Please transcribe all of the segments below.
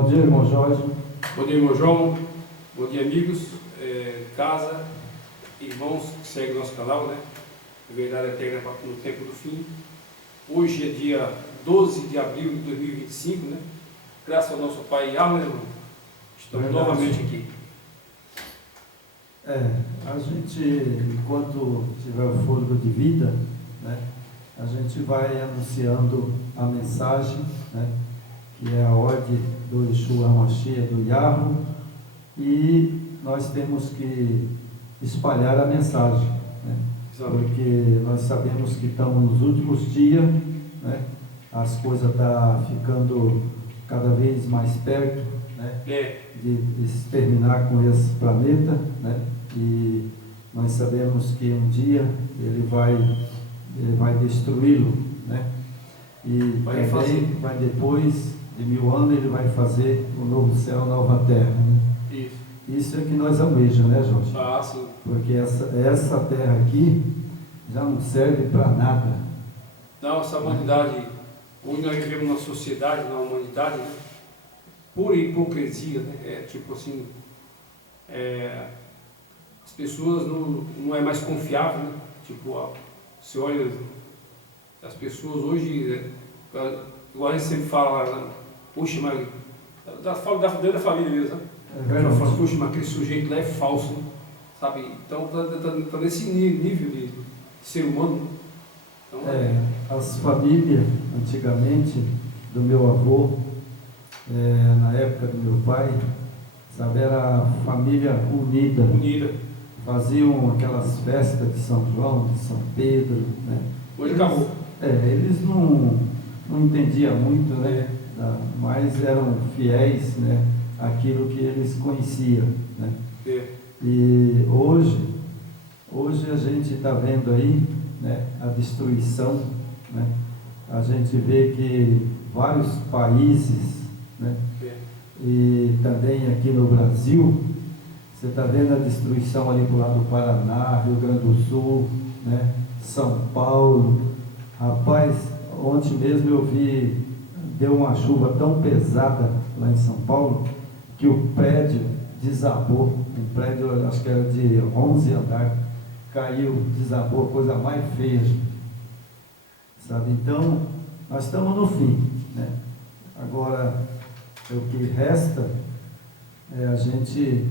Bom dia, irmão Jorge. Bom dia, irmão João. Bom dia, amigos, casa, irmãos que seguem o nosso canal, né? Verdade Eterna no Tempo do Fim. Hoje é dia 12 de abril de 2025, né? Graças ao nosso Pai Yahweh, irmão. Estamos novamente aqui. A gente, enquanto tiver o fôlego de vida, né, a gente vai anunciando a mensagem, né, que é a ordem do Yeshua HaMashiach, do Yahweh, e nós temos que espalhar a mensagem, né, porque nós sabemos que estamos nos últimos dias, né, as coisas estão ficando cada vez mais perto, né, de se terminar com esse planeta, né, e nós sabemos que um dia ele vai destruí-lo, né, e vai depois de 1000 anos ele vai fazer o novo céu, a nova terra, né? Isso é que nós almejamos, né, Jorge? Ah, sim. Porque essa terra aqui já não serve para nada. Não, essa humanidade, hoje nós vivemos na sociedade, na humanidade, né? Pura hipocrisia, né? Tipo assim, as pessoas não é mais confiável, né? Tipo, você olha, as pessoas hoje, igual a gente sempre fala, né? Puxa, mas dentro da família mesmo, né? Fala, puxa, mas aquele sujeito lá é falso, né? Sabe? Então tá nesse nível de ser humano, né? Então, as famílias, antigamente, do meu avô, na época do meu pai, sabe, era a família unida. Faziam aquelas festas de São João, de São Pedro, né? Hoje acabou. Eles não entendiam muito, né? Mas eram fiéis, né? Àquilo que eles conheciam, né? E hoje a gente está vendo aí, né, a destruição, né? A gente vê que vários países, né, e também aqui no Brasil, você está vendo a destruição ali para o lado do Paraná, Rio Grande do Sul, né, São Paulo. Rapaz, ontem mesmo eu vi, deu uma chuva tão pesada lá em São Paulo, que o prédio desabou. Um prédio, acho que era de 11 andares, caiu, desabou, coisa mais feia, sabe? Então, nós estamos no fim, né? Agora, o que resta é a gente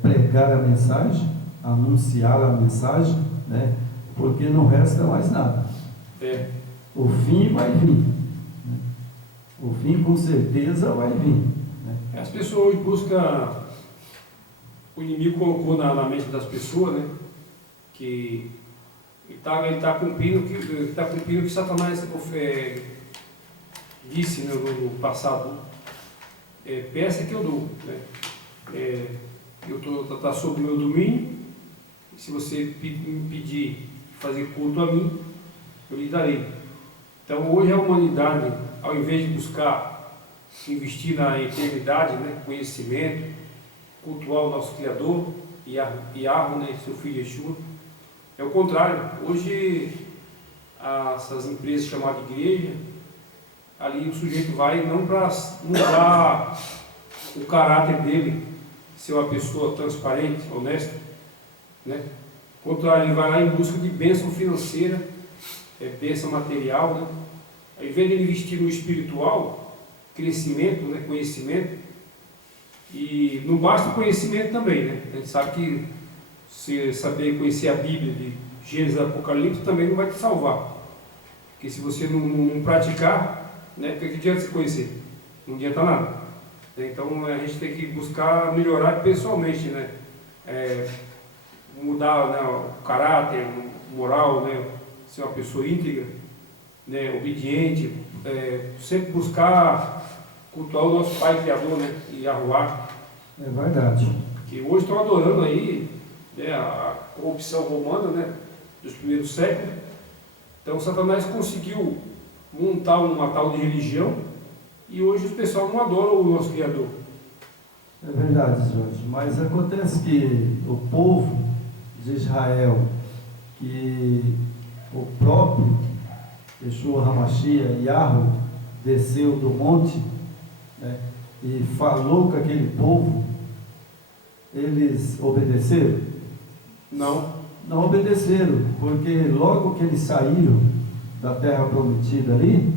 pregar a mensagem, anunciar a mensagem, né? Porque não resta mais nada. O fim vai vir, né? O fim com certeza vai vir, né? As pessoas hoje buscam, o inimigo colocou na mente das pessoas, né, que ele está cumprindo o que Satanás disse, né, no passado. Peça que eu dou, né? Está sob o meu domínio, e se você me pedir fazer culto a mim, eu lhe darei. Então hoje a humanidade, ao invés de buscar investir na eternidade, né, conhecimento, cultuar o nosso Criador, Yahweh, né, seu filho Yeshua, é o contrário. Hoje essas empresas chamadas de igreja, ali o sujeito vai não para mudar o caráter dele, ser uma pessoa transparente, honesta, né? Ao contrário, ele vai lá em busca de bênção financeira, bênção material, né? Ao invés de ele investir no espiritual, crescimento, né, conhecimento, e não basta o conhecimento também, né? A gente sabe que se saber conhecer a Bíblia de Gênesis e Apocalipse também não vai te salvar, porque se você não praticar, né, o que adianta você conhecer? Não adianta nada. Então a gente tem que buscar melhorar pessoalmente, né? Mudar, né, o caráter, moral, né? Ser uma pessoa íntegra, né, obediente, sempre buscar cultuar o nosso Pai Criador, né, e arruar. É verdade. Que hoje estão adorando aí, né, a corrupção romana, né, dos primeiros séculos. Então Satanás conseguiu montar uma tal de religião e hoje os pessoal não adoram o nosso Criador. É verdade, Jorge. Mas acontece que o povo de Israel, que o próprio Yeshua HaMashiach, Yahweh, desceu do monte, né? e falou com aquele povo, eles obedeceram? Não. Não obedeceram, porque logo que eles saíram da terra prometida ali,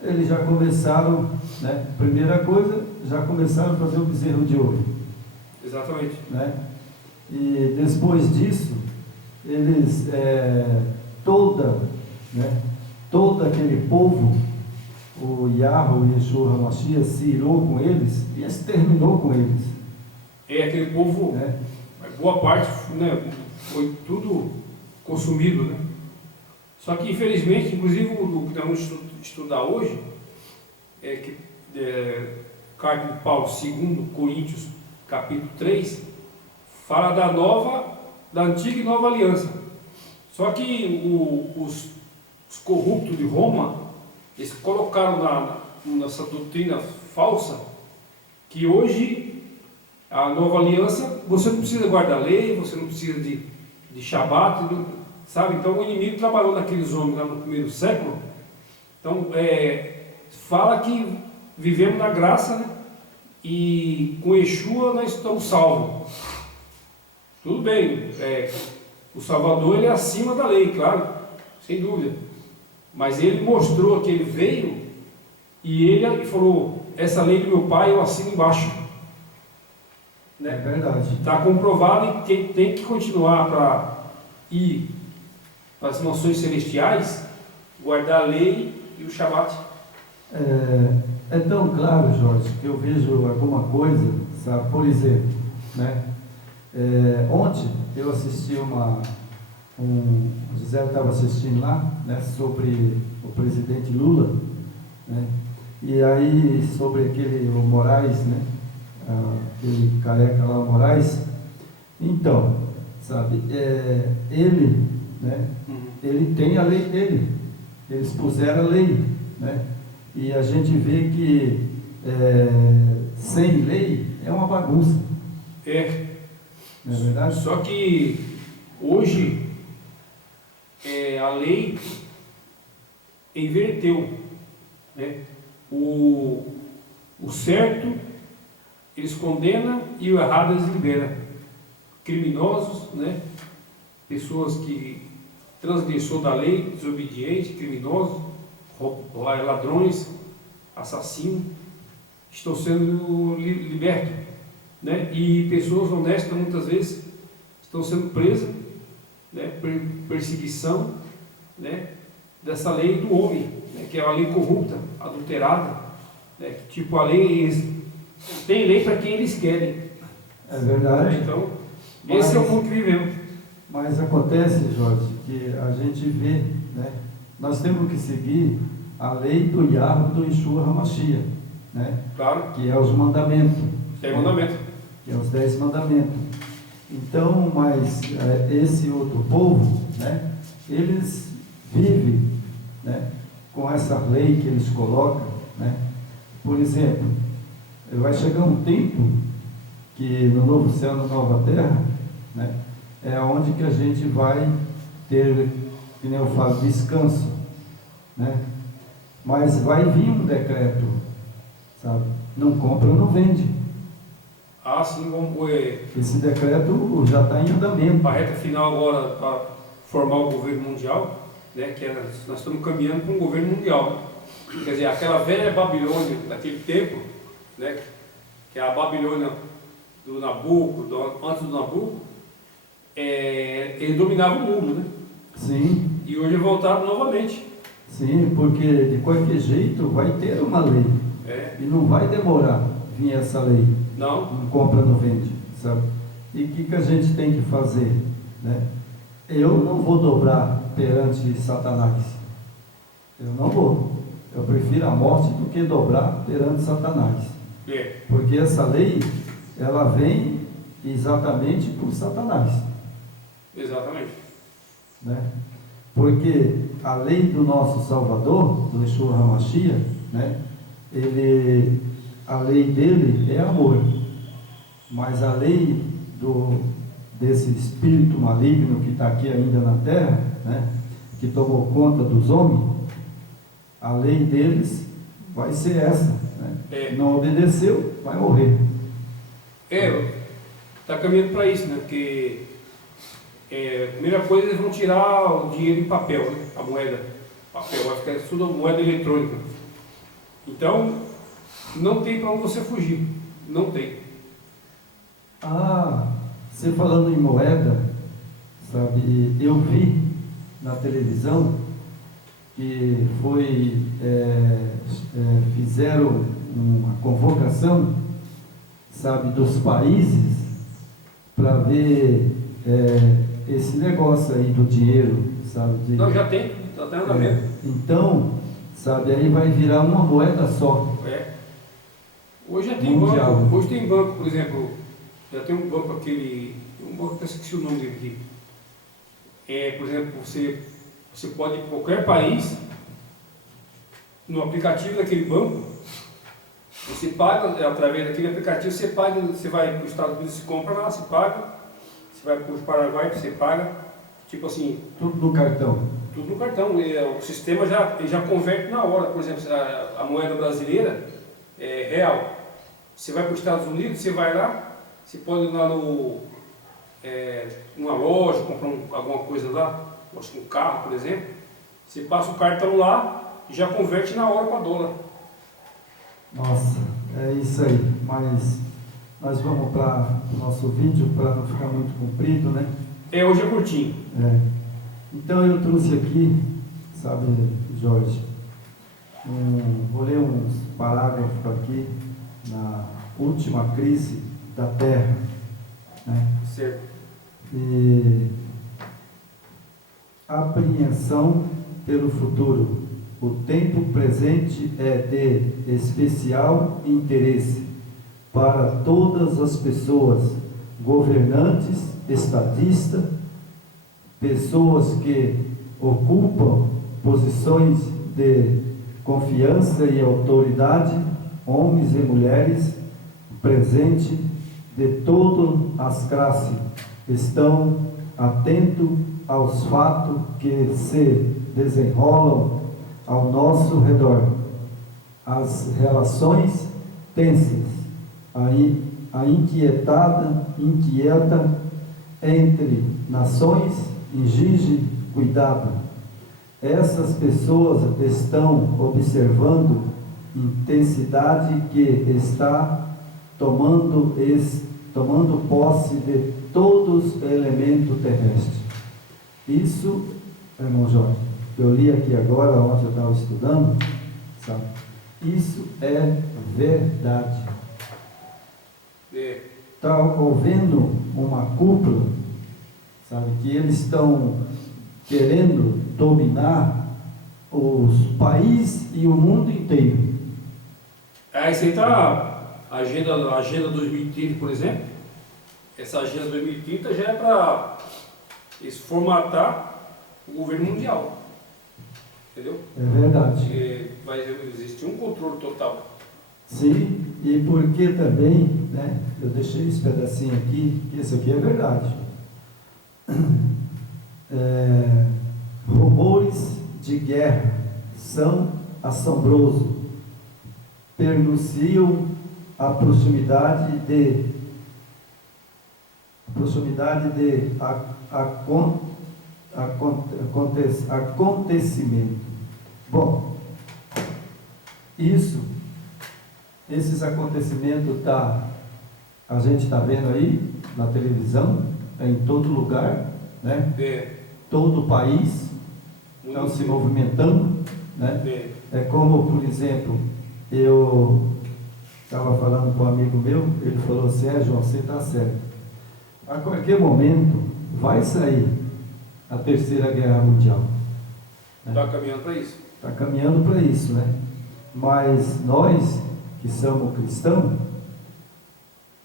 eles já começaram, né? Primeira coisa, já começaram a fazer o bezerro de ouro. Exatamente. Né? E depois disso, eles, todo aquele povo, o Yahweh, o Yeshua HaMashiach, se irou com eles e exterminou com eles. Aquele povo, Né? boa parte, né, foi tudo consumido, né? Só que, infelizmente, inclusive o que nós vamos estudar hoje, carta de Paulo, 2 Coríntios, capítulo 3, fala da antiga e nova aliança. Só que os corruptos de Roma, eles colocaram nessa doutrina falsa, que hoje a nova aliança, você não precisa guardar lei, você não precisa de Shabat, sabe? Então o inimigo trabalhou naqueles homens lá no primeiro século. Então fala que vivemos na graça, né? E com Yeshua nós estamos salvos. Tudo bem, o Salvador ele é acima da lei, claro, sem dúvida. Mas ele mostrou que ele veio e ele falou: essa lei do meu pai eu assino embaixo. Né? É verdade. Está comprovado, e tem que continuar para ir para as mansões celestiais, guardar a lei e o Shabat. É tão claro, Jorge, que eu vejo alguma coisa, sabe? Por exemplo, né? Ontem eu assisti o José estava assistindo lá, né, sobre o presidente Lula, né? E aí sobre o Moraes, né? Aquele careca lá, o Moraes. Então, sabe, ele, né? Ele tem a lei dele, eles puseram a lei, né? E a gente vê que sem lei é uma bagunça. Não é verdade? Só que hoje a lei inverteu, né? O certo eles condenam e o errado eles liberam. Criminosos, né? Pessoas que transgressou da lei, desobedientes, criminosos, ladrões, assassinos, estão sendo libertos, né? E pessoas honestas muitas vezes estão sendo presas, né? Perseguição, né? Dessa lei do homem, né? Que é uma lei corrupta, adulterada, né? Tipo a lei, tem lei para quem eles querem. É verdade. Então, esse é o mundo que vivemos. Mas acontece, Jorge, que a gente vê, né? Nós temos que seguir a lei do Yahweh, do Yeshua HaMashiach, né? Claro. Que é os mandamentos. Tem mandamento. Que é os 10 mandamentos. Então, mas esse outro povo, né? Eles vivem, né? Com essa lei que eles colocam, né? Por exemplo, vai chegar um tempo que no novo céu, na nova terra, né? É onde que a gente vai ter, que nem eu falo, descanso, né? Mas vai vir um decreto, sabe? Não compra, não vende. Ah, sim, vamos Esse decreto já está em andamento. a reta final agora para formar o governo mundial, né? Que nós estamos caminhando para um governo mundial. Né? Quer dizer, aquela velha Babilônia daquele tempo, né? Que é a Babilônia do Nabuco, antes do Nabuco, ele dominava o mundo, né? Sim. E hoje é voltado novamente. Sim, porque de qualquer jeito vai ter uma lei. E não vai demorar vir essa lei. Não. Não compra, não vende, sabe? E o que a gente tem que fazer, né? Eu não vou dobrar perante Satanás. Eu não vou. Eu prefiro a morte do que dobrar perante Satanás. Porque essa lei, ela vem exatamente por Satanás. Exatamente. Né? Porque a lei do nosso Salvador, do Yeshua HaMashiach, né? A lei dele é amor, mas a lei desse espírito maligno que está aqui ainda na terra, né? Que tomou conta dos homens, a lei deles vai ser essa, Né? Não obedeceu, vai morrer. Está caminhando para isso, né? Porque a primeira coisa, eles vão tirar o dinheiro em papel, né? A moeda. Papel, vai ficar tudo moeda eletrônica. Então, não tem para onde você fugir. Não tem. Você falando em moeda, sabe, eu vi na televisão que fizeram uma convocação, sabe, dos países para ver esse negócio aí do dinheiro, sabe? Não, já tem, está até andamento. Então, sabe, aí vai virar uma moeda só. Hoje já tem banco, hoje tem banco, por exemplo, já tem um banco um banco que eu esqueci o nome dele aqui. Por exemplo, você pode ir para qualquer país, no aplicativo daquele banco, você paga, através daquele aplicativo, você vai para os Estados Unidos, você compra lá, você paga, você vai para o Paraguai, você paga, tipo assim... Tudo no cartão. Tudo no cartão, o sistema já converte na hora, por exemplo, a moeda brasileira é real. Você vai para os Estados Unidos, você vai lá, você pode ir lá numa loja, comprar alguma coisa lá, um carro, por exemplo, você passa o cartão lá e já converte na hora para dólar. Nossa, é isso aí, mas nós vamos para o nosso vídeo para não ficar muito comprido, né? Hoje é curtinho. Então eu trouxe aqui, sabe, Jorge, vou ler uns parágrafos aqui na última crise da Terra, né? Certo. E apreensão pelo futuro. O tempo presente é de especial interesse para todas as pessoas, governantes, estadistas, pessoas que ocupam posições de confiança e autoridade, homens e mulheres, presente de todas as classes, estão atentos aos fatos que se desenrolam ao nosso redor. As relações tensas, a inquieta entre nações exige cuidado. Essas pessoas estão observando intensidade que está tomando posse de todos os elementos terrestres. Isso, irmão Jorge, eu li aqui agora, ontem eu estava estudando, sabe? Isso é verdade. Está havendo uma cúpula, sabe, que eles estão querendo dominar os países e o mundo inteiro. Isso aí está a agenda 2030, por exemplo. Essa agenda 2030 já é para formatar o governo mundial. Entendeu? É verdade. Vai existir um controle total. Sim, e porque também, né, eu deixei esse pedacinho aqui, que esse aqui é verdade. Rumores de guerra são assombrosos, pernunciam a proximidade de acontecimento. Bom, esses acontecimentos a gente está vendo aí na televisão, em todo lugar, né? Todo o país estão se movimentando, né? É como, por exemplo, eu estava falando com um amigo meu, ele falou assim: João, você está certo. A qualquer momento vai sair a Terceira Guerra Mundial. Está caminhando para isso. Está caminhando para isso, né? Mas nós que somos cristãos,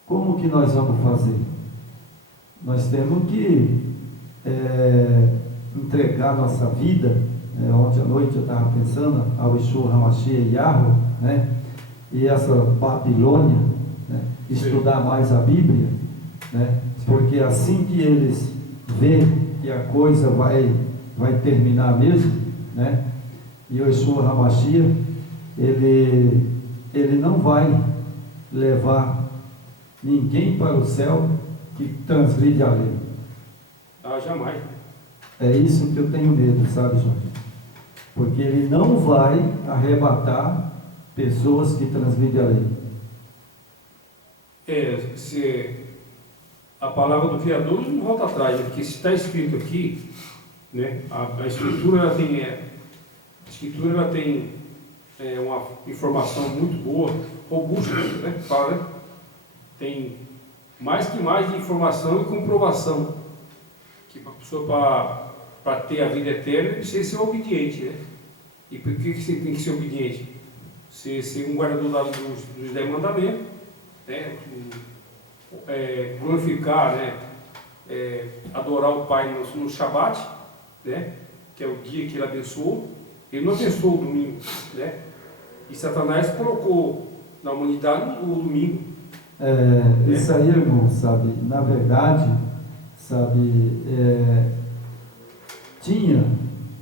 como que nós vamos fazer? Nós temos que entregar nossa vida. Ontem à noite eu estava pensando ao Yeshua Hamashia e Yahweh, né? E essa Babilônia, né? Estudar mais a Bíblia, né? Porque assim que eles vê que a coisa vai terminar mesmo, né? E o Yeshua Hamashia, ele ele não vai levar ninguém para o céu que transgride a lei. Ah, jamais. É isso que eu tenho medo, sabe, Jorge? Porque ele não vai arrebatar pessoas que transgridem a lei. Se a palavra do Criador não volta atrás, né? Porque se está escrito aqui, né, a Escritura ela tem uma informação muito boa, robusta, né? Fala, né? Tem mais de informação e comprovação que a pessoa para ter a vida eterna precisa ser obediente, né? E por que você tem que ser obediente? Você ser um guardador dos 10 mandamentos, né? Glorificar, né? Adorar o Pai no Shabat, né? Que é o dia que ele abençoou. Ele não abençoou o domingo, né? E Satanás colocou na humanidade o domingo. Isso aí, irmão, sabe, na verdade, sabe, tinha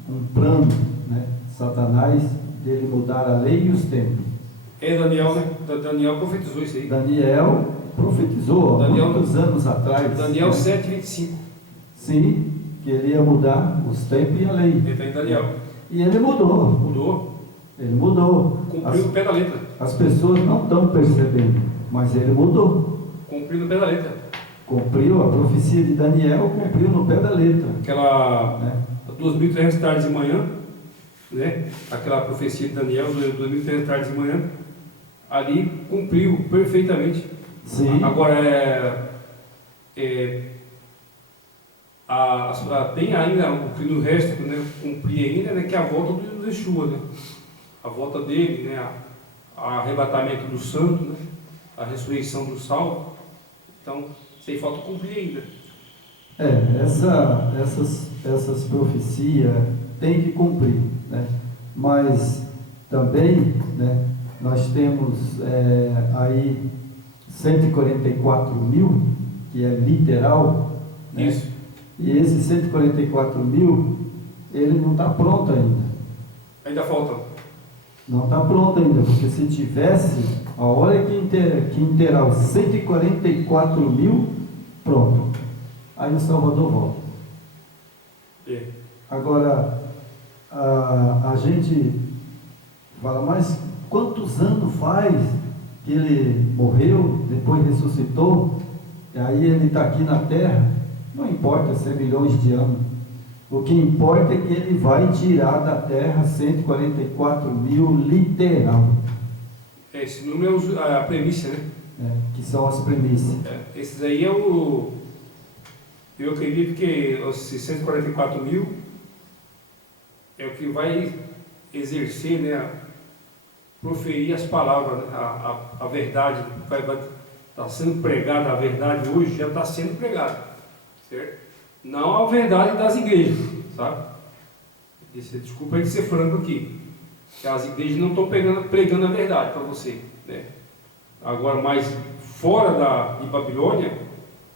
um plano, né, Satanás, dele mudar a lei e os tempos. Daniel, né? Daniel profetizou isso aí. Daniel profetizou há muitos anos atrás. Daniel 7:25. Sim, que ele ia mudar os tempos e a lei. Ele está em Daniel. E ele mudou. Mudou. Ele mudou. Cumpriu o pé da letra. As pessoas não estão percebendo, mas ele mudou. Cumpriu no pé da letra. Cumpriu a profecia de Daniel, cumpriu no pé da letra. Aquela 2.300 tardes de manhã, né? Aquela profecia de Daniel, 2.300 tardes de manhã, ali cumpriu perfeitamente. Sim. Agora, tem ainda o que no resto, né, cumprir ainda, né, que é a volta do Yeshua, né? A volta dele, né, arrebatamento do santo, né, a ressurreição do salvo. Então, sem falta cumprir ainda. Essas profecias tem que cumprir, né? Mas também, né, nós temos aí 144 mil, que é literal, né? Isso. E esses 144 mil, ele não está pronto ainda. Ainda falta. Não está pronto ainda, porque se tivesse, a hora que inteirar os 144 mil, pronto. Aí o Salvador volta. Agora, a gente fala, mas quantos anos faz que ele morreu, depois ressuscitou, e aí ele está aqui na terra? Não importa se é milhões de anos. O que importa é que ele vai tirar da terra 144 mil literal. Esse número é a premissa, né? Que são as premissas. Esses aí eu acredito que os 144 mil é o que vai exercer, né? Proferir as palavras, né? A verdade, vai estar sendo pregada, a verdade hoje já está sendo pregada, certo? Não a verdade das igrejas, sabe? Desculpa aí de ser franco aqui, que as igrejas não estão pregando a verdade para você, né? Agora, mas fora de Babilônia,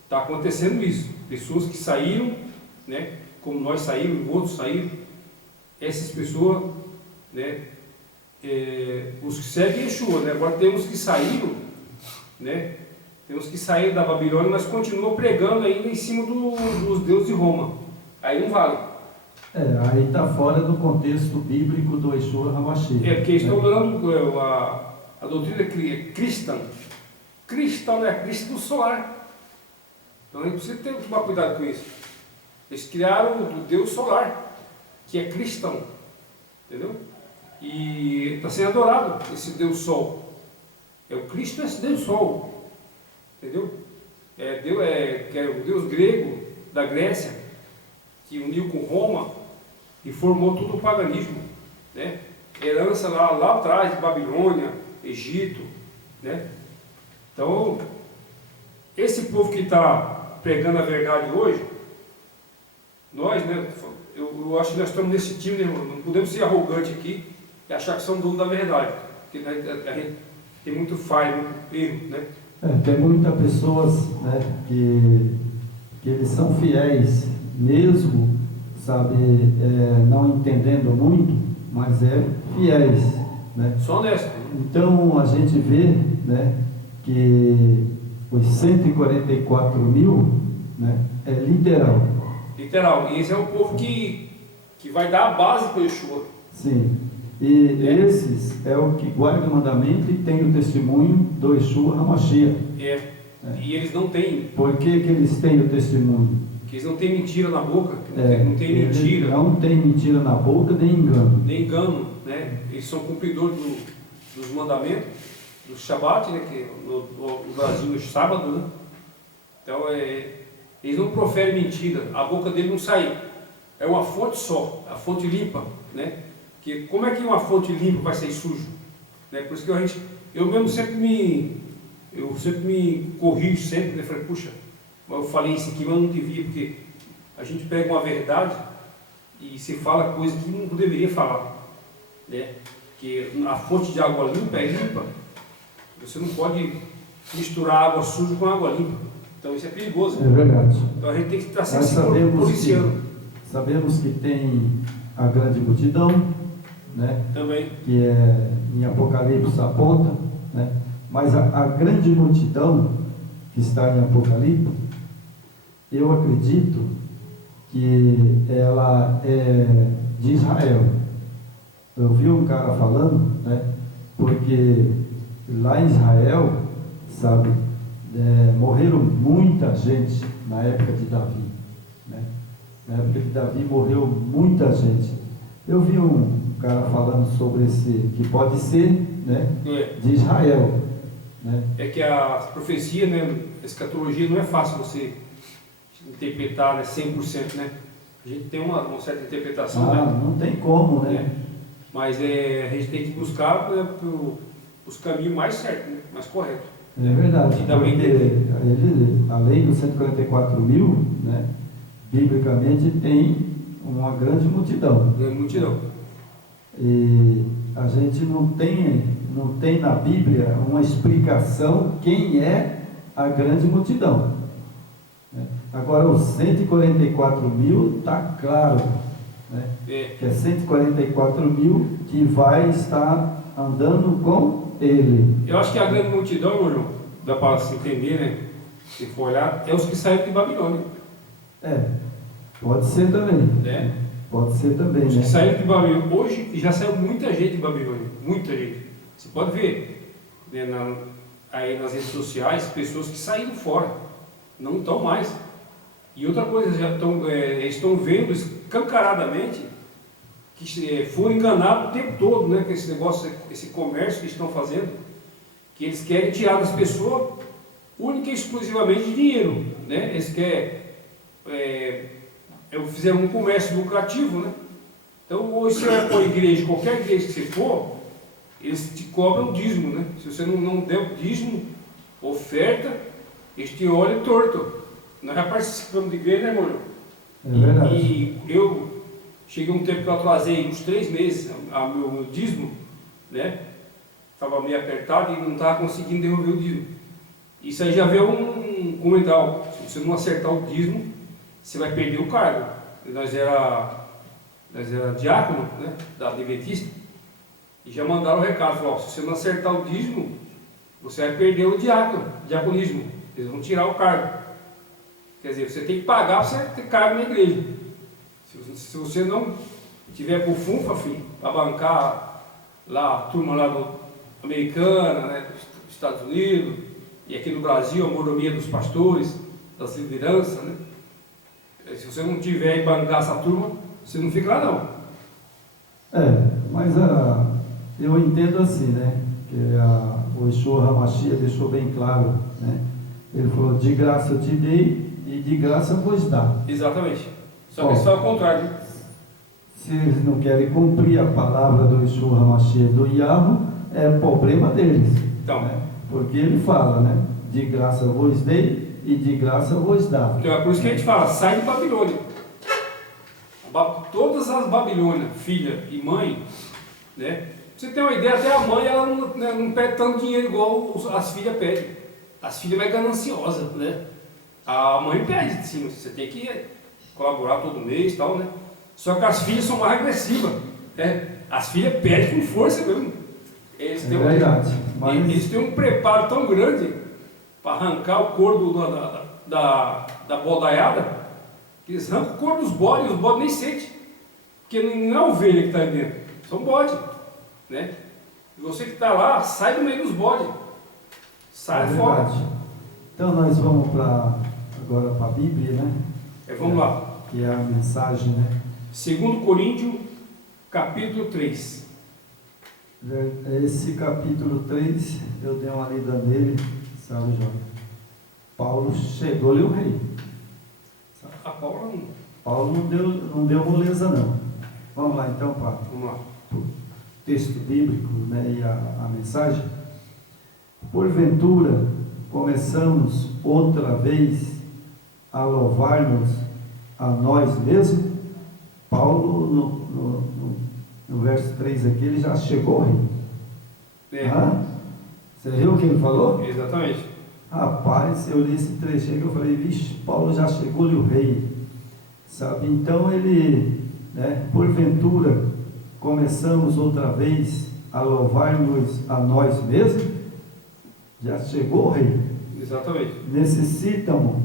está acontecendo isso. Pessoas que saíram, né? Como nós saímos, outros saíram. Essas pessoas, né? Os que seguem Yeshua, né? Agora temos que saíram, né? Temos que sair da Babilônia, mas continuam pregando ainda em cima dos deuses de Roma. Aí não vale. Aí está fora do contexto bíblico do Yeshua HaMashiach. Porque estão dando a doutrina cristã. Cristão é Cristo do solar. Então a gente precisa tomar cuidado com isso. Eles criaram o Deus solar, que é cristão. Entendeu? E está sendo adorado esse Deus Sol. O Cristo é esse Deus Sol. Entendeu? Que é o Deus grego da Grécia, que uniu com Roma e formou todo o paganismo, né? Herança lá atrás de Babilônia, Egito, né? Então, esse povo que está pregando a verdade hoje, nós, né? Eu acho que nós estamos nesse time, né, irmão? Não podemos ser arrogantes aqui e achar que somos donos da verdade, porque a gente tem muito falha, muito erro, né? Tem muitas pessoas, né, que eles são fiéis, mesmo, sabe, não entendendo muito, mas fiéis, né? Só honesto. Então a gente vê, né, que os 144 mil, né, é literal. Literal. E esse é o povo que vai dar a base para o Yeshua. Sim. E esses é o que guarda o mandamento e tem o testemunho do Yeshua HaMashiach. E eles não têm. Por que eles têm o testemunho? Porque eles não têm mentira na boca. Não tem mentira. Não tem mentira na boca, nem engano. Nem engano, né? Eles são cumpridores dos mandamentos, do Shabbat, né? Que no Brasil é sábado, né? Então, eles não proferem mentira. A boca dele não sai. É uma fonte só, a fonte limpa, né? Que como é que uma fonte limpa vai ser sujo? Né? Por isso que eu mesmo sempre me corrijo sempre, né? Falei, puxa, eu falei isso aqui, mas não devia, porque a gente pega uma verdade e se fala coisa que não deveria falar, né? Que a fonte de água limpa é limpa. Você não pode misturar água suja com água limpa. Então isso é perigoso. É verdade. Então a gente tem que estar sempre se policiando. Sabemos que tem a grande multidão, né? Também. Que é em Apocalipse aponta, né? Mas a grande multidão que está em Apocalipse, eu acredito que ela é de Israel. Eu vi um cara falando, né? Porque lá em Israel, sabe, morreram muita gente na época de Davi, né? Na época de Davi morreu muita gente. Eu vi um cara falando sobre esse, que pode ser, né, de Israel, né? É que a profecia, né, a escatologia não é fácil você interpretar, né, 100%, né? A gente tem uma certa interpretação, né? Não tem como, né? Mas a gente tem que buscar, né, os caminhos mais certos, né, mais corretos. É verdade, porque além dos 144 mil, né, biblicamente tem uma grande multidão. Grande multidão. E a gente não tem na Bíblia uma explicação quem é a grande multidão. Agora, os 144 mil está claro, né? Que é 144 mil que vai estar andando com ele. Eu acho que a grande multidão, meu irmão, dá para se entender, né? Se for olhar, é os que saíram de Babilônia. Pode ser também. Né? Pode ser também, os né? que saíram de Babilônia. Hoje já saiu muita gente de Babilônia. Muita gente. Você pode ver, né, aí nas redes sociais, pessoas que saíram fora. Não estão mais. E outra coisa, eles estão vendo escancaradamente que foram enganados o tempo todo, né, com esse negócio, esse comércio que estão fazendo, que eles querem tirar das pessoas única e exclusivamente dinheiro, né? Eles querem fizeram um comércio lucrativo, né? Então hoje você vai para a igreja, qualquer igreja que você for, eles te cobram dízimo, né? Se você não der o dízimo, oferta, eles te olham torto. Nós já participamos de igreja, né, irmão? É verdade. E eu cheguei um tempo que eu atrasei uns 3 meses a meu dízimo, né? Estava meio apertado e não estava conseguindo devolver o dízimo. Isso aí já veio um comentário. Se você não acertar o dízimo, você vai perder o cargo. Nós era diácono, né? Da Adventista. E já mandaram o recado. Falaram, se você não acertar o dízimo, você vai perder o diaconismo. Eles vão tirar o cargo. Quer dizer, você tem que pagar para você ter cargo na igreja. Se você não tiver por funfa, filho, para bancar lá a turma lá americana, né, dos Estados Unidos, e aqui no Brasil a mordomia dos pastores, das lideranças, né? Se você não tiver e bancar essa turma, você não fica lá não. Mas eu entendo assim, né? Que o Yeshua HaMashiach deixou bem claro, né? Ele falou, de graça eu te dei e de graça vos dá. Exatamente. Só que isso é o contrário, né? Se eles não querem cumprir a palavra do Yeshua HaMashiach do Yahweh, é problema deles. Então, né? Porque ele fala, né? De graça vos dei e de graça vos dá. Então é por isso que a gente fala, sai de Babilônia. Todas as Babilônias, filha e mãe, né? Pra você ter uma ideia, até a mãe ela não pede tanto dinheiro igual as filhas pedem. As filhas mais gananciosas, né? A mãe pede, sim, você tem que colaborar todo mês e tal, né? Só que as filhas são mais agressivas, né? As filhas pedem com força mesmo. Eles É têm, verdade. Mas eles têm um preparo tão grande para arrancar o couro da bodaiada, que eles arrancam o couro dos bodes, os bodes nem sentem, porque não é a ovelha que está aí dentro, são bodes, né? E você que está lá, sai do meio dos bodes, sai é fora. verdade. Então nós vamos agora para a Bíblia, né? Vamos lá. Que é a mensagem, né? 2 Coríntios, capítulo 3. Esse capítulo 3, eu dei uma lida nele, sabe, João? Paulo chegou-lhe o rei. A Paulo não deu moleza, não. Vamos lá então para Vamos lá. o texto bíblico, né, e a mensagem. Porventura, começamos outra vez a louvar-nos a nós mesmos. Paulo, no verso 3 aqui, ele já chegou, rei. Você viu o que ele falou? Exatamente. Rapaz, eu li esse trecho aí que eu falei, vixe, Paulo já chegou-lhe o rei. Sabe, então ele, né, porventura, começamos outra vez a louvar-nos a nós mesmos. Já chegou o rei. Exatamente. Necessitam,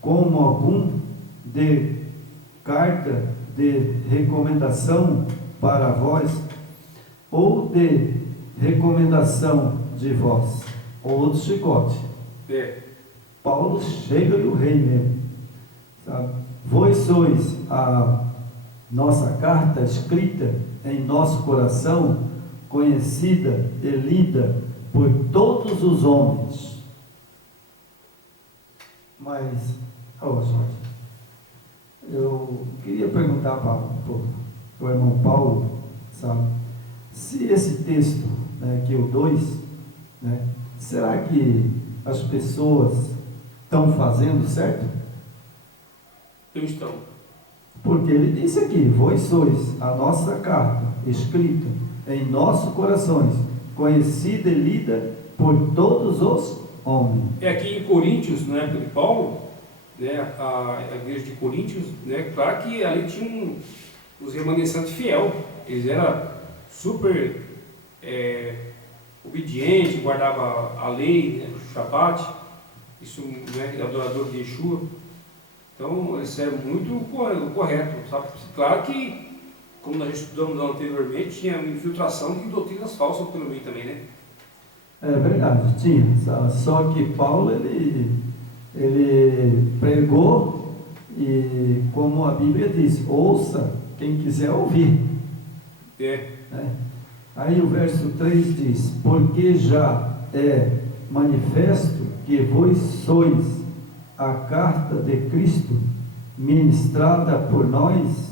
como algum, de carta de recomendação para vós, ou de recomendação de vós, ou do chicote. Paulo chega e o rei mesmo, sabe? Vós sois a nossa carta escrita em nosso coração, conhecida e lida por todos os homens. Mas, Jorge, eu queria perguntar para o irmão Paulo, sabe, se esse texto, né, que é o 2, né, será que as pessoas estão fazendo certo? Estão. Porque ele disse aqui, vós sois a nossa carta escrita em nossos corações, conhecida e lida por todos os homens. Aqui em Coríntios, na época de Paulo, né, a igreja de Coríntios, né, claro que ali tinha os remanescentes fiel, eles eram super obedientes, guardavam a lei, né, o Shabat, isso, né, adorador de Yeshua. Então isso é muito correto, sabe? Claro que, como nós estudamos anteriormente, tinha infiltração de doutrinas falsas pelo meio também, né? É verdade, tinha. Só que Paulo, ele pregou e, como a Bíblia diz, ouça quem quiser ouvir. Né? Aí o verso 3 diz, porque já é manifesto que vós sois a carta de Cristo, ministrada por nós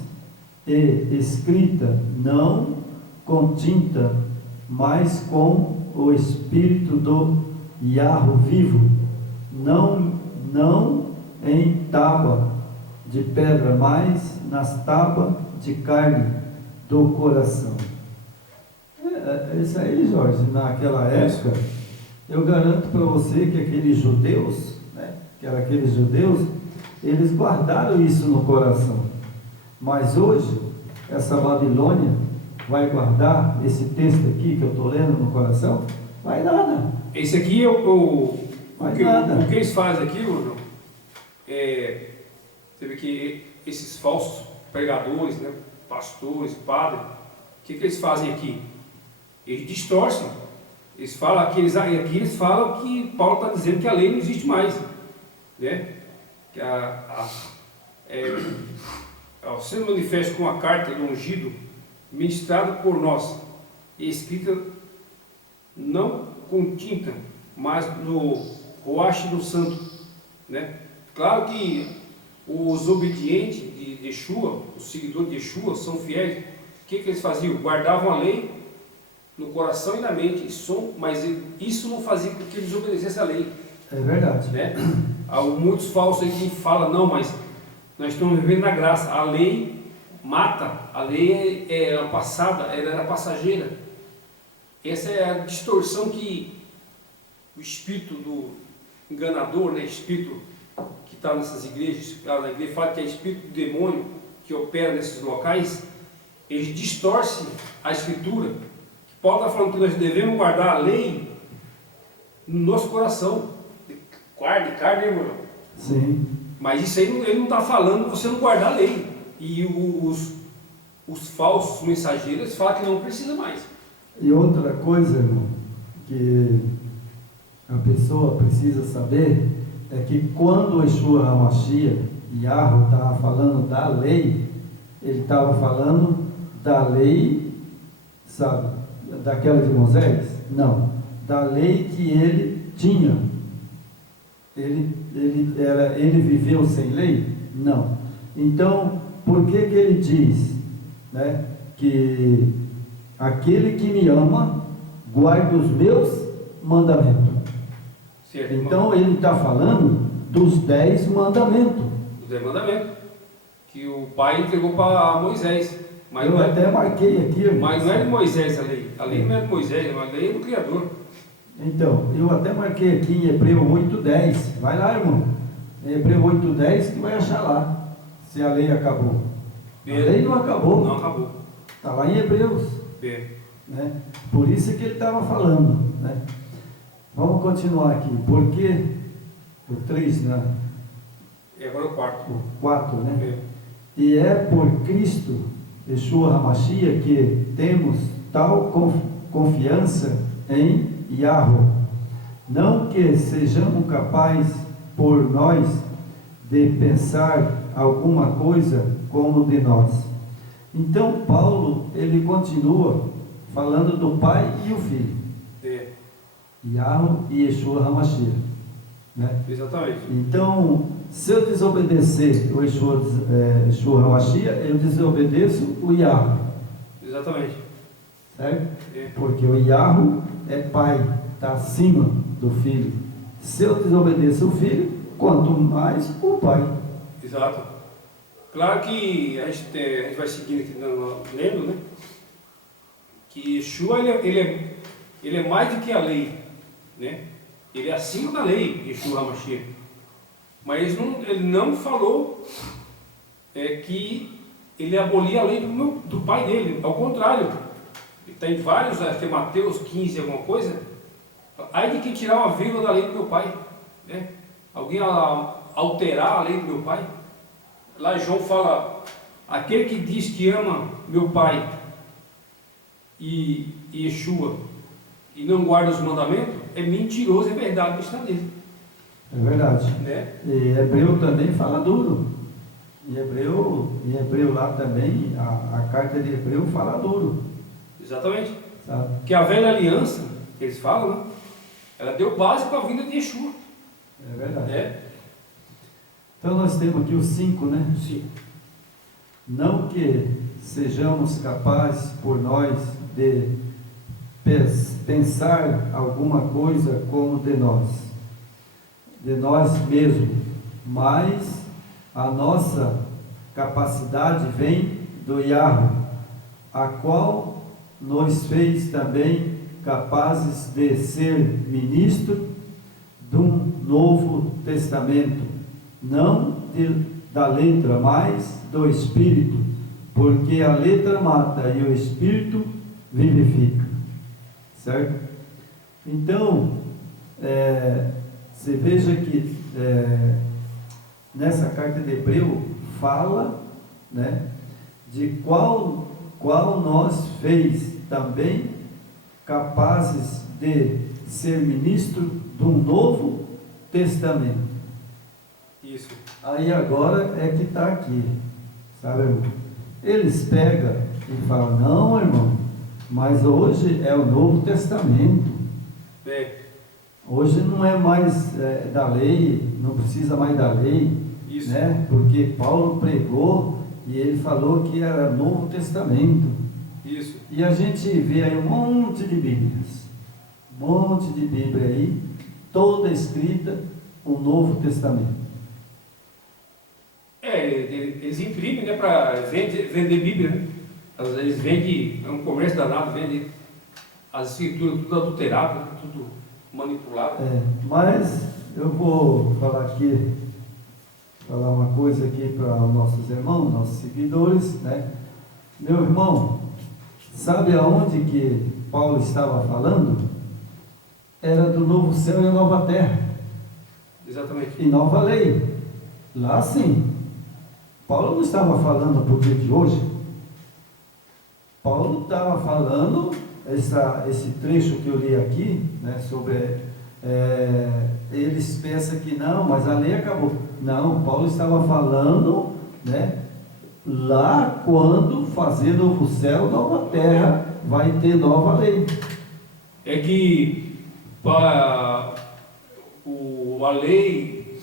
e escrita não com tinta, mas com o Espírito do Yahweh vivo, não em tábua de pedra, mas nas tábuas de carne do coração. Isso aí, Jorge, naquela época, eu garanto para você que aqueles judeus, né, que eram aqueles judeus, eles guardaram isso no coração. Mas hoje, essa Babilônia vai guardar esse texto aqui que eu estou lendo no coração? Vai nada. Esse aqui é o que eles fazem aqui, João, você vê que esses falsos pregadores, né, pastores, padres, o que eles fazem aqui? Eles distorcem. Eles falam aqui eles falam que Paulo está dizendo que a lei não existe mais, né? Que sendo manifesto com a carta do ungido, ministrada por nós, e escrita não com tinta, mas no roache do santo, né? Claro que os obedientes de Yeshua, os seguidores de Yeshua, são fiéis. O que eles faziam? Guardavam a lei no coração e na mente, mas isso não fazia com que eles obedecessem a lei. É verdade. Né? Há muitos falsos aí que falam, não, mas nós estamos vivendo na graça, a lei mata, a lei era passada, ela era passageira. Essa é a distorção que o espírito do enganador, né, espírito que está nessas igrejas, na igreja fala que é espírito do demônio que opera nesses locais, eles distorcem a escritura. Paulo está falando que nós devemos guardar a lei no nosso coração. Carne, irmão. Sim. Mas isso aí ele não está falando você não guardar a lei. E os falsos mensageiros falam que não precisa mais. E outra coisa, irmão, que a pessoa precisa saber é que quando o Yeshua HaMashiach, Yahweh, estava falando da lei, ele estava falando da lei, sabe, daquela de Moisés? Não, da lei que ele tinha. Ele viveu sem lei? Não. Então, por que ele diz, né, que aquele que me ama guarda os meus mandamentos? Certo, então ele está falando dos 10 mandamentos. Os 10 mandamentos que o pai entregou para Moisés. Mas eu até marquei aqui. Mas não é de Moisés a lei. A lei não é de Moisés, a lei é do Criador. Então, eu até marquei aqui em Hebreu 8:10. Vai lá, irmão. Em Hebreu 8:10 que vai achar lá. Se a lei acabou. A lei não acabou. Não acabou. Está lá em Hebreus. Né? Por isso que ele estava falando. Né? Vamos continuar aqui. Porque o 3, né? E agora o 4. O 4, né? E é por Cristo, Yeshua HaMashiach, que temos tal confiança em Yahweh. Não que sejamos capazes por nós de pensar alguma coisa como de nós. Então Paulo, ele continua falando do Pai e o Filho. Yahweh e Yeshua HaMashiach. Né? Exatamente. Então, se eu desobedecer o Yeshua HaMashiach, eu desobedeço o Yahweh. Exatamente. Certo? Porque o Yahweh é pai, está acima do filho. Se eu desobedeço o filho, quanto mais o pai. Exato. Claro que a gente vai seguindo aqui lendo, né? Que Yeshua ele é mais do que a lei, né? Ele é acima da lei, Yeshua HaMashiach. Mas ele não falou que ele abolia a lei do pai dele. Ao contrário, está em vários, acho que é Mateus 15, alguma coisa. Ai de que tirar uma vírgula da lei do meu pai, né? Alguém alterar a lei do meu pai. Lá João fala: aquele que diz que ama meu pai e Yeshua e não guarda os mandamentos é mentiroso, é verdade, não está nele. É verdade. Né? E Hebreu também fala duro. Em Hebreu lá também, a carta de Hebreu fala duro. Exatamente. Sabe? Que a velha aliança, que eles falam, né? Ela deu base para a vinda de Yeshua. É verdade. É. Então nós temos aqui os 5, né? Sim. Não que sejamos capazes por nós de pensar alguma coisa como de nós mesmos, mas a nossa capacidade vem do Yahweh, a qual nos fez também capazes de ser ministro de um novo testamento, não da letra, mas do Espírito, porque a letra mata e o Espírito vivifica, certo? Então, você veja que nessa carta de Hebreu fala, né, de qual nós fez também capazes de ser ministro de um novo testamento. Isso. Aí agora é que está aqui, sabe, irmão? Eles pegam e falam: não, irmão, mas hoje é o Novo Testamento. Hoje não é mais da lei, não precisa mais da lei. Isso. Né? Porque Paulo pregou e ele falou que era Novo Testamento. Isso. E a gente vê aí um monte de Bíblias, aí, toda escrita o Novo Testamento. Eles imprimem, né, para vender Bíblia, né? Eles vendem, é um comércio danado, vendem as escrituras tudo adulterado, tudo manipulado. Mas eu vou falar uma coisa aqui para nossos irmãos, nossos seguidores, né? Meu irmão, sabe aonde que Paulo estava falando era do novo céu e a nova terra. Exatamente. E nova lei. Lá sim. Paulo não estava falando para o dia de hoje. Paulo estava falando, esse trecho que eu li aqui, né, sobre, eles pensam que não, mas a lei acabou. Não, Paulo estava falando, né, lá quando fazer novo céu, nova terra, vai ter nova lei. É que para a lei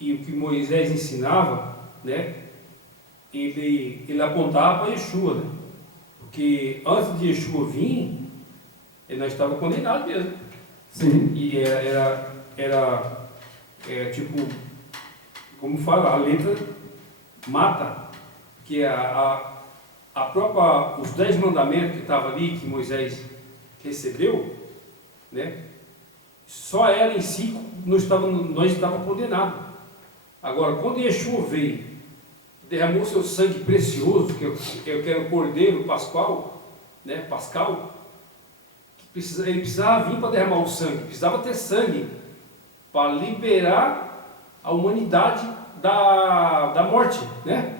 e o que Moisés ensinava, né, ele apontava para Yeshua, né? Porque antes de Yeshua vir, nós estávamos condenados mesmo. Sim. E era tipo, como fala, a letra mata, que a própria, os 10 mandamentos que estavam ali, que Moisés recebeu, né, só ela em si nós estávamos condenados. Agora, quando Yeshua veio, derramou seu sangue precioso, que é o Cordeiro Pascal, né, Pascal, ele precisava vir para derramar o sangue, precisava ter sangue para liberar a humanidade da morte, né?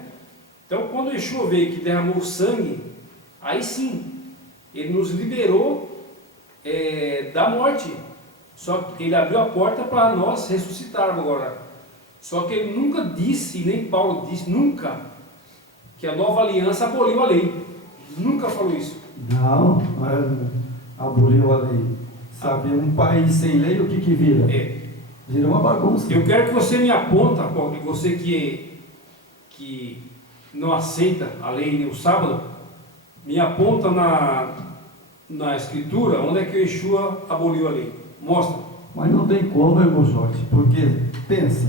Então, quando Yeshua veio, que derramou o sangue, aí sim, ele nos liberou da morte. Só que ele abriu a porta para nós ressuscitarmos agora. Só que ele nunca disse, e nem Paulo disse, nunca, que a nova aliança aboliu a lei. Nunca falou isso. Não, aboliu a lei. Sabe, um país sem lei, o que vira? Vira uma bagunça. Eu quero que você me aponta, você que não aceita a lei nem o sábado, me aponta na escritura onde é que Yeshua aboliu a lei. Mostra. Mas não tem como, irmão Jorge, porque, pensa,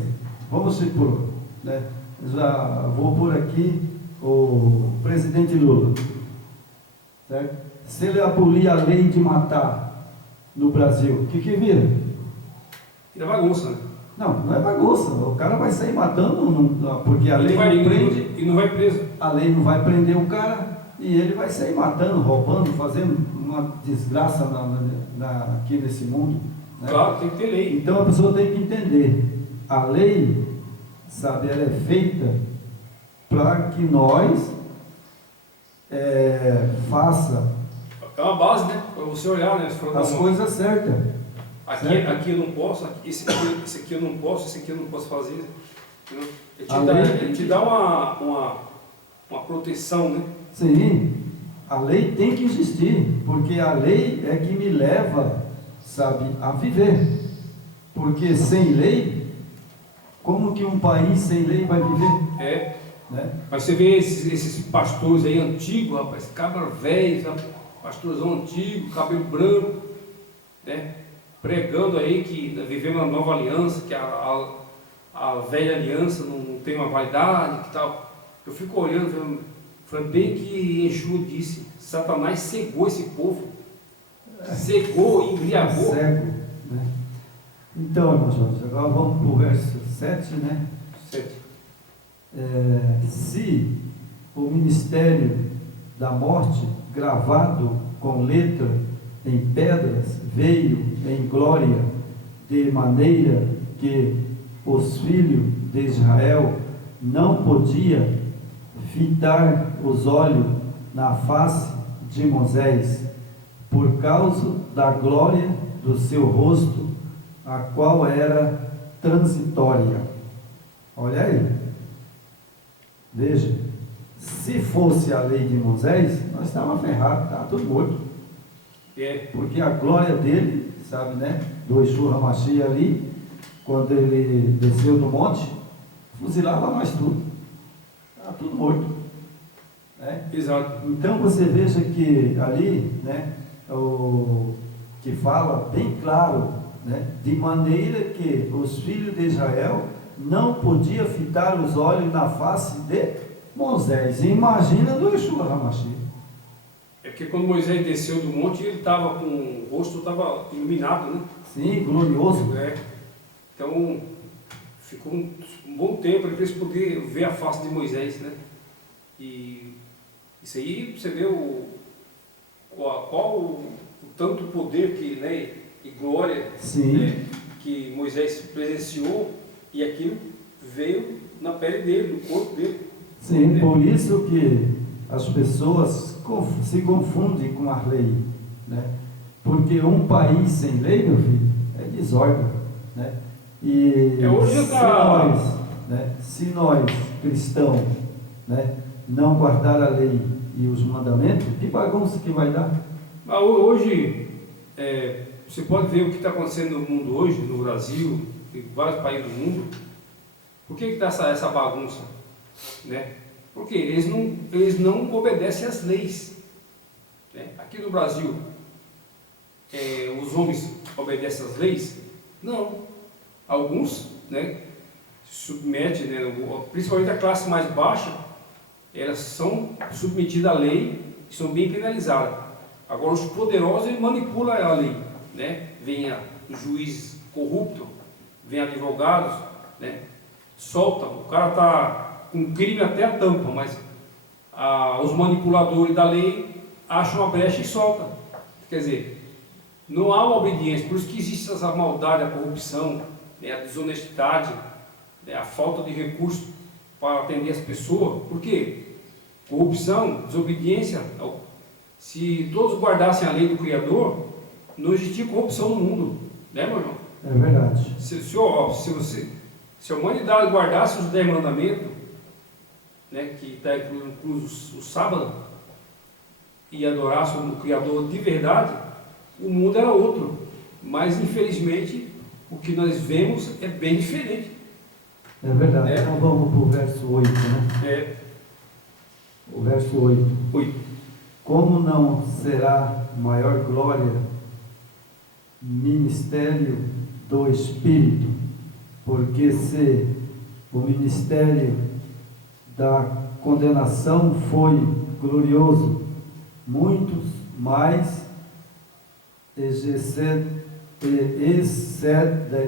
vamos supor, né? Já vou por aqui o presidente Lula, certo? Se ele abolir a lei de matar no Brasil, o que vira? Vira bagunça, né? Não é bagunça, o cara vai sair matando, porque a lei não prende. E não vai preso. A lei não vai prender o cara e ele vai sair matando, roubando, fazendo uma desgraça aqui nesse mundo. Né? Claro, tem que ter lei. Então a pessoa tem que entender, a lei, sabe, ela é feita para que nós faça É uma base, né? Para você olhar, né? as coisas certas. Aqui eu não posso, esse aqui eu não posso, esse aqui eu não posso fazer. Ele te dá uma proteção, né? Sim, a lei tem que existir, porque a lei é que me leva, sabe, a viver. Porque sem lei, como que um país sem lei vai viver? Né? Mas você vê esses pastores aí antigos, rapaz, cabra velho, pastorzão antigo, cabelo branco, né? Pregando aí que vivemos uma nova aliança, que a velha aliança não tem uma validade e tal. Eu fico olhando, foi bem que Yeshua disse, Satanás cegou esse povo, cegou, embriagou. Cego, né? Então, irmão Jorge, agora vamos para o verso 7, né? 7. Se o ministério da morte, gravado com letra em pedras, veio em glória, de maneira que os filhos de Israel não podiam fitar os olhos na face de Moisés, por causa da glória do seu rosto, a qual era transitória. Olha aí, veja, se fosse a lei de Moisés, nós estávamos ferrados, estava tudo morto. Porque a glória dele, sabe, né, do Yeshua HaMashiach ali, quando ele desceu do monte, fuzilava nós tudo, estava tudo morto. Né? Exato. Então você veja que ali, né, o que fala bem claro, né, de maneira que os filhos de Israel não podiam fitar os olhos na face de Moisés. Imagina do Yeshua HaMashiach. É porque quando Moisés desceu do monte, ele estava com o rosto iluminado, né? Sim, glorioso. Então, ficou um bom tempo para eles poderem ver a face de Moisés, né? E isso aí, você vê qual o tanto poder que, né, e glória, né, que Moisés presenciou, e aquilo veio na pele dele, no corpo dele. Sim, né? Por isso que as pessoas se confundem com a lei, né? Porque um país sem lei, meu filho, é desordem, né? E se nós cristãos, né, não guardar a lei e os mandamentos, que bagunça que vai dar? Mas hoje, você pode ver o que está acontecendo no mundo hoje, no Brasil, em vários países do mundo. Por que está essa bagunça? Né? Porque eles não obedecem às leis. Né? Aqui no Brasil, os homens obedecem às leis? Não. Alguns, né, se submetem, né, principalmente a classe mais baixa, elas são submetidas à lei e são bem penalizadas. Agora, os poderosos manipulam a lei. Né? Vem o juiz corrupto, vem advogados, né? Solta, o cara está com crime até a tampa, mas os manipuladores da lei acham uma brecha e soltam. Quer dizer, não há uma obediência, por isso que existe essa maldade, a corrupção, né, a desonestidade, né, a falta de recursos para atender as pessoas. Por quê? Corrupção, desobediência. Se todos guardassem a lei do Criador, não existia corrupção no mundo, né, meu irmão? É verdade. Se a humanidade guardasse os 10 mandamentos, né, que está incluso o sábado, e adorasse o Criador de verdade, o mundo era outro. Mas, infelizmente, o que nós vemos é bem diferente. É verdade. Então vamos para o verso 8, né? O verso 8. Como não será maior glória ministério do Espírito? Porque se o ministério da condenação foi glorioso, muitos mais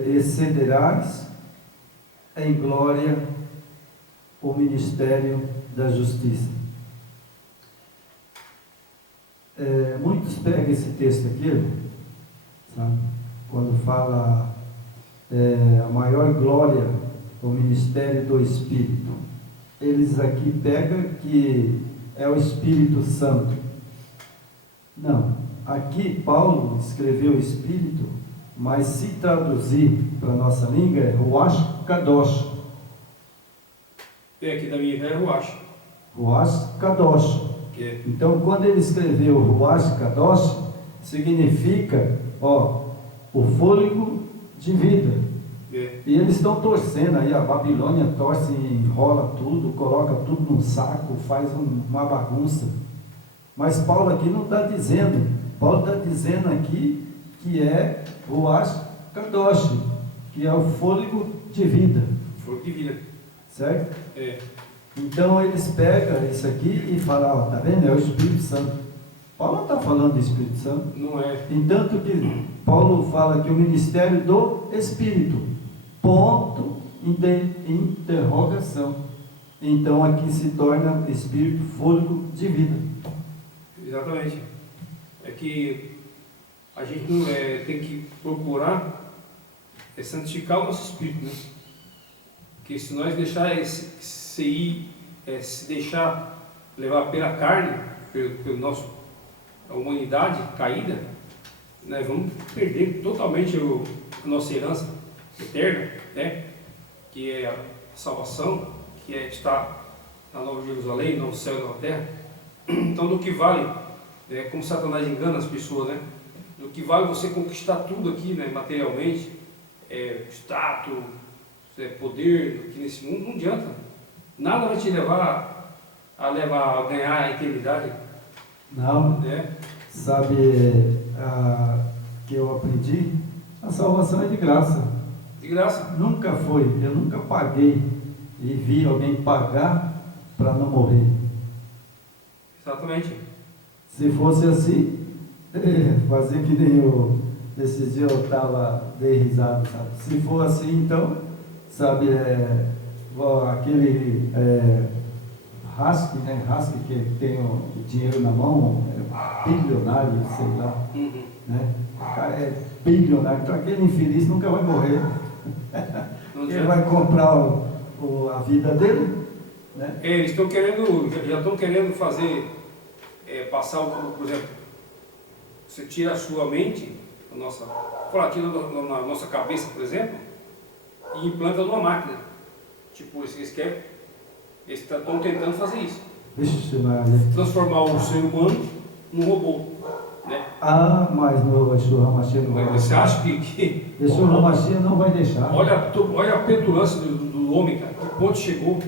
excederás em glória o ministério da justiça. Muitos pegam esse texto aqui, sabe? Quando fala a maior glória, o ministério do Espírito, eles aqui pegam que é o Espírito Santo. Não, aqui Paulo escreveu Espírito, mas se traduzir para a nossa língua é Ruach Kadosh. Aqui da minha é Ruach. Ruach Kadosh. Então, quando ele escreveu Ruach Kadosh, significa, o fôlego de vida. E eles estão torcendo aí, a Babilônia torce, enrola tudo, coloca tudo num saco, faz uma bagunça. Mas Paulo aqui não está dizendo, Paulo está dizendo aqui que é Ruach Kadosh, que é o fôlego de vida. Fôlego de vida. Certo? Então eles pegam isso aqui e falam, tá vendo? É o Espírito Santo. Paulo não está falando do Espírito Santo. Não é. Entanto que Paulo fala que o ministério do Espírito, ponto de interrogação. Então aqui se torna Espírito, fôlego de vida. Exatamente. É que a gente tem que procurar santificar o nosso Espírito, né? Porque se nós deixar se deixar levar pela carne, a humanidade caída, nós vamos perder totalmente a nossa herança eterna, né? Que é a salvação, que é estar na Nova Jerusalém, no céu e na terra. Então, do que vale, como Satanás engana as pessoas, né? Do que vale você conquistar tudo aqui, né, materialmente, status, poder aqui nesse mundo, não adianta. Nada vai te levar a ganhar a eternidade. Não, sabe que eu aprendi? A salvação é de graça. De graça. Nunca foi, eu nunca paguei e vi alguém pagar para não morrer. Exatamente. Se fosse assim, fazer que nem esses dias eu dei risada, sabe? Se for assim, então, sabe, aquele Haskell, né? Haskell, que tem o dinheiro na mão, é bilionário, sei lá. Né? O cara é bilionário, então aquele infeliz nunca vai morrer. Ele vai comprar a vida dele. Né? Eles estão querendo, já estão querendo fazer, passar, por exemplo, você tira a sua mente, tira na nossa cabeça, por exemplo, e implanta numa máquina. Tipo, eles estão tentando fazer isso. Vixe, Maria. Transformar o ser humano num robô. Né? Ah, mas no Yeshua HaMashiach não vai deixar. Você acha que Yeshua HaMashiach não vai deixar. Olha a petulância do homem, cara, que ponto chegou.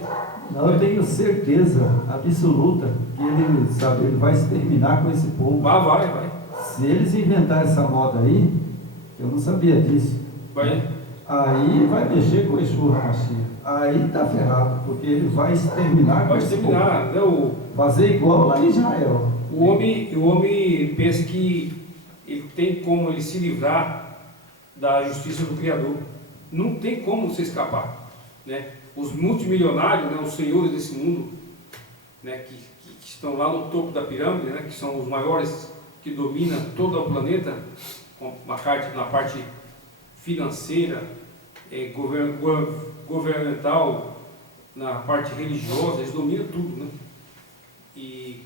Não, eu tenho certeza absoluta que ele vai exterminar com esse povo. Vai. Se eles inventarem essa moda aí, eu não sabia disso. Aí vai mexer com o Yeshua HaMashiach. Aí tá ferrado, porque ele vai exterminar com esse povo. Né? Fazer igual lá em Israel. O homem pensa que ele tem como ele se livrar da justiça do Criador. Não tem como você escapar. Né? Os multimilionários, né, os senhores desse mundo, né, que estão lá no topo da pirâmide, né, que são os maiores que dominam todo o planeta, na parte financeira, governamental, na parte religiosa, eles dominam tudo. Né? E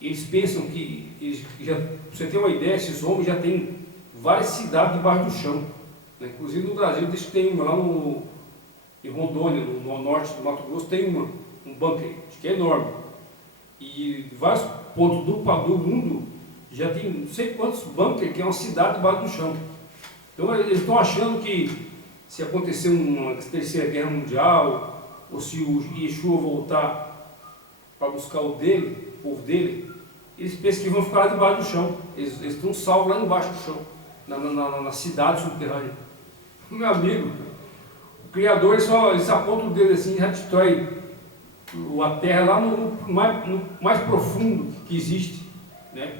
eles pensam que, pra você ter uma ideia, esses homens já têm várias cidades debaixo do chão. Né? Inclusive no Brasil, tem uma lá em Rondônia, no norte do Mato Grosso, tem um bunker, acho que é enorme. E vários pontos do mundo já tem não sei quantos bunkers, que é uma cidade debaixo do chão. Então eles estão achando que se acontecer uma terceira guerra mundial, ou se o Yeshua voltar para buscar o povo dele, eles pensam que vão ficar lá debaixo do chão. Eles estão salvos lá embaixo do chão, na cidade subterrânea. Meu amigo, o Criador ele aponta o dedo assim e já destrói a terra lá no mais profundo que existe. Né?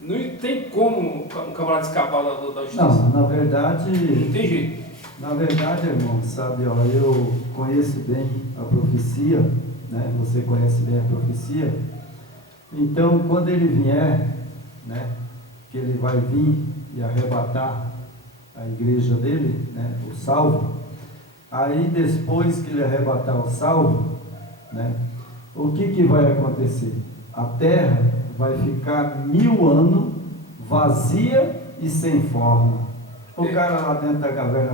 Não tem como um camarada escapar da justiça. Não, na verdade... Não tem jeito. Na verdade, irmão, sabe, ó, eu conheço bem a profecia, né? Você conhece bem a profecia. Então, quando ele vier, né, que ele vai vir e arrebatar a igreja dele, né, o salvo, aí depois que ele arrebatar o salvo, né, o que vai acontecer? A terra vai ficar 1000 anos vazia e sem forma. O cara lá dentro da caverna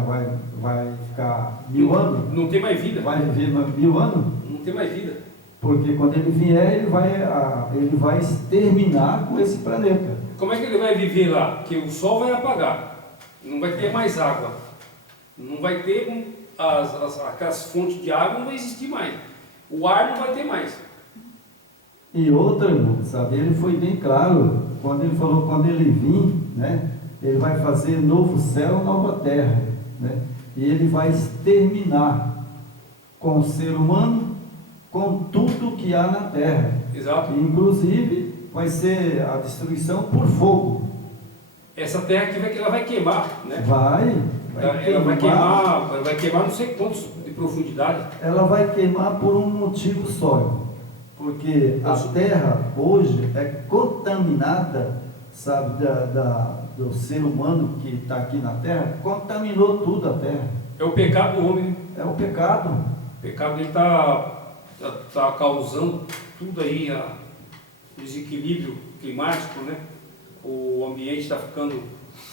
vai ficar 1000 anos? Não tem mais vida. Vai viver 1000 anos? Não tem mais vida. Porque quando ele vier, ele vai exterminar com esse planeta. Como é que ele vai viver lá? Porque o sol vai apagar, não vai ter mais água, não vai ter aquelas fontes de água, não vai existir mais. O ar não vai ter mais. E outra, irmão, sabe, ele foi bem claro, quando ele falou, quando ele vir, né, ele vai fazer novo céu, nova terra, né, e ele vai exterminar com o ser humano, com tudo que há na terra. Exato. E, inclusive, vai ser a destruição por fogo. Essa terra aqui ela vai queimar, né? Vai queimar não sei quantos de profundidade. Ela vai queimar por um motivo só, porque a terra hoje é contaminada, sabe, do ser humano que está aqui na terra, contaminou tudo a terra. É o pecado do homem. É o pecado. O pecado dele está causando tudo aí, o desequilíbrio climático, né? O ambiente está ficando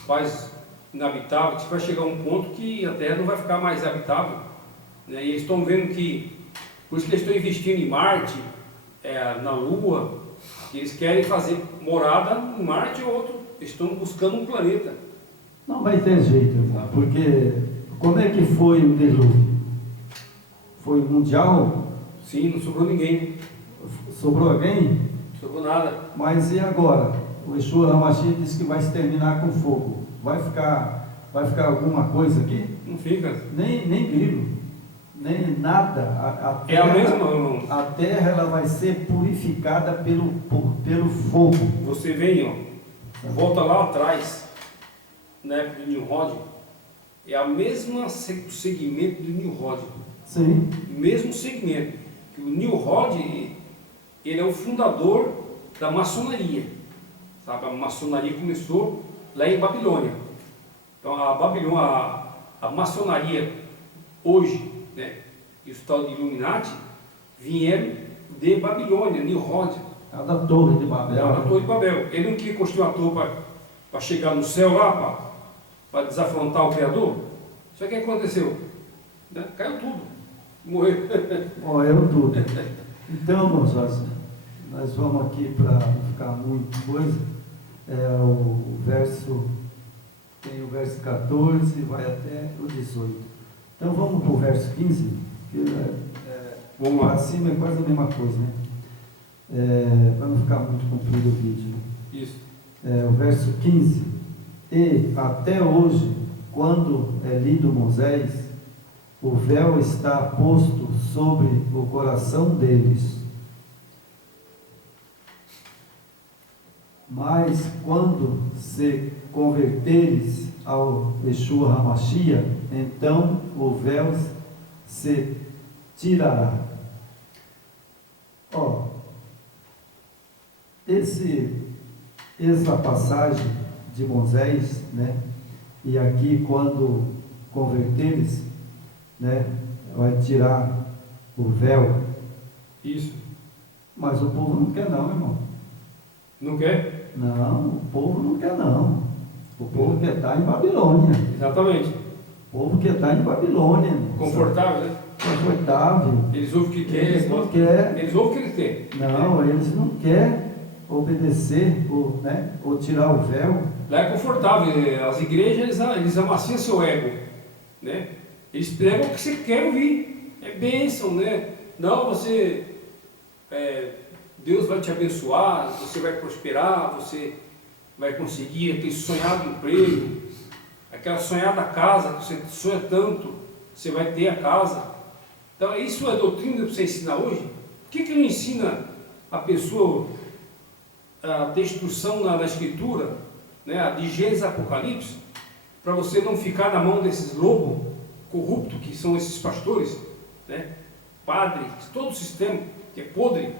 quase inabitável. Vai chegar um ponto que a terra não vai ficar mais habitável, né? E eles estão vendo que, por isso que eles estão investindo em Marte, na Lua, que eles querem fazer morada em Marte ou outro, eles estão buscando um planeta. Não vai ter jeito, irmão, porque como é que foi o dilúvio? Foi mundial? Sim, não sobrou ninguém. Sobrou alguém? Não sobrou nada. Mas e agora? O Yeshua HaMashiach disse que vai exterminar com fogo. Vai ficar alguma coisa aqui? Não fica. Nem grilo, nem nada. A terra, é a mesma. A terra ela vai ser purificada pelo fogo. Você vem, ó, volta lá atrás, na época do Nimrod, é a mesma segmento do Nimrod. Sim. Mesmo segmento. Que o Nimrod, ele é o fundador da maçonaria. Sabe? A maçonaria começou lá em Babilônia. Então a maçonaria hoje, né, e os tal de Illuminati vieram de Babilônia, Nimrod. A da Torre de Babel. Da Torre de Babel. Ele não queria construir uma torre para chegar no céu lá, para desafrontar o Criador. Só que o que aconteceu? Né? Caiu tudo. Morreu. Morreu tudo. Então, moças, nós vamos aqui para não ficar muita coisa. Tem o verso 14, vai até o 18. Então vamos para o verso 15, que vamos lá. Para cima é quase a mesma coisa, né? Para não ficar muito comprido o vídeo. Isso. O verso 15. E até hoje, quando é lido Moisés, o véu está posto sobre o coração deles. Mas quando se converteres ao Yeshua HaMashiach, então o véu se tirará. Essa passagem de Moisés, né? E aqui quando converteres, né? Vai tirar o véu. Isso. Mas o povo não quer não, irmão. Não quer? Não, o povo não quer não. O povo quer estar em Babilônia. Exatamente. O povo quer estar em Babilônia. Confortável, né? Confortável. Eles ouvem o que querem. Eles não querem. Eles ouvem o que eles querem. Não, eles não querem obedecer ou tirar o véu. Lá é confortável. As igrejas, eles amaciam seu ego, né? Eles pregam o que você quer ouvir. É bênção, né? Não, Deus vai te abençoar, você vai prosperar, você vai conseguir aquele sonhado emprego, aquela sonhada casa que você sonha tanto, você vai ter a casa. Então, isso é a doutrina que você ensina hoje? Por que não ensina a pessoa a ter instrução na Escritura, né, de Gênesis e Apocalipse, para você não ficar na mão desses lobos corruptos que são esses pastores, né, padres, todo o sistema que é podre?